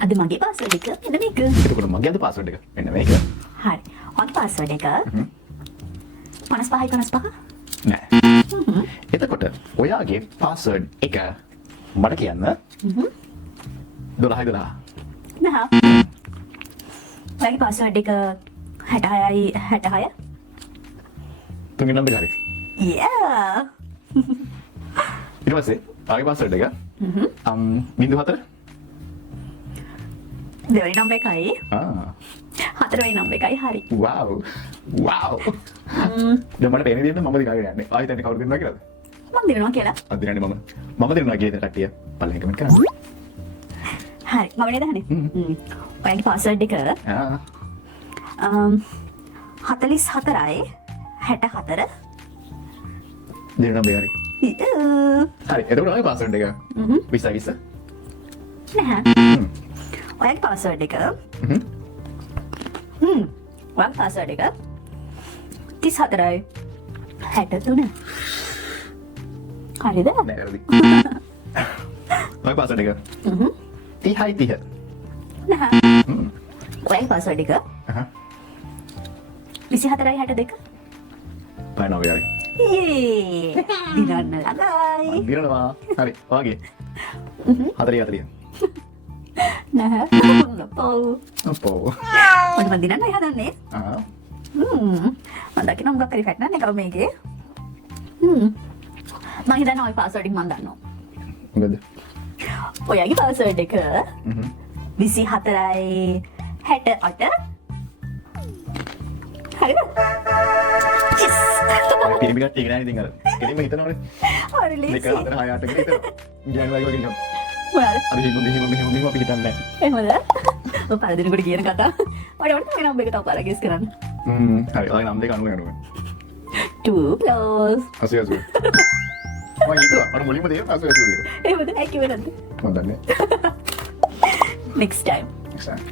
අද මගේ පාස්වර්ඩ් එක මෙන්න මේක. එතකොට මගේ අද පාස්වර්ඩ් එක මෙන්න මේක. හරි. ඔයාගේ පාස්වර්ඩ් එක 55යි 55. නෑ. එතකොට ඔයාගේ පාස්වර්ඩ් එක මට කියන්න 12යි 12. නහ. ඔයාගේ පාස්වර්ඩ් එක 66යි 66. තුන්වෙනි නම්බරේ හරි. Yeah. ඊට පස්සේ ඔයාගේ පාස්වර්ඩ් එක 04. දෙවෙනි නම්බර එකයි හතරවෙනි නම්බර එකයි හරි. වව්. දැන් මට පේන විදිහට මම දිගාගෙන යන්නේ. ආයෙත් එන්නේ කවුරු දෙන්නවා කියලාද? මම දෙනවා කියලා. අද දිනන්නේ මම දෙන්නවා කියන කට්ටිය පල්ලෙන් කමෙන්ට් කරන්න. හරි. මම නේද අහන්නේ? ඔයාගේ පාස්වර්ඩ් එක 44යි 64. දෙවෙනි නම්බරේ හරි. හරි. එතකොට ඔයාගේ පාස්වර්ඩ් එක 20යි 20. නැහැ. ඔයාගේ පාස්වර්ඩ් එක ඔයාගේ පාස්වර්ඩ් එක 34යි 63. හරිද? නෑ වැරදි. ඔයාගේ පාස්වර්ඩ් එක 30යි 30. නැහැ. ඔයාගේ පාස්වර්ඩ් එක 24යි 62. පයින් නම්බරේ හරි. යේ! දිනන්න ළඟයි. දිනනවා. හරි. ඔයාගේ 40 40. නැහැ. පොව්. අපෝ. මට මන් දිනන්නයි හදන්නේ. මම දකින්න මොකක් හරි පැටර්න් එකක් මේකේ. මම හිතන්නේ ඔය පාස්වර්ඩ් එක මම දන්නවා. මොකද? ඔයාගේ පාස්වර්ඩ් එක 24යි 68. හරිද? yes. පිරිමි කට්ටිය ඉගෙන ඉතින් අර කෙලින්ම හිතනවනේ. හරි මේක ලේසි. 4 6 8 කට හිතනවා. ජනවාරි වගේ නිකන්. මොනවාද? අපි මෙහෙම අපි හිතන්නේ නැහැ. එහෙමද? ඔය පළදිනකොට කියන කතා. මට ඔන්න මේ නම්බර් එක තව පාරක් ගෙස් කරන්න. හරි. ඔයාගේ නම් දෙක අනුව යනවා. 2 plus. අසු. මම හිතුවා අර මුලින්ම දෙයක් අසු කියලා. එහෙමද? ඇයි කිව්වේ නැද්ද? මම දන්නේ. Next time. Next time.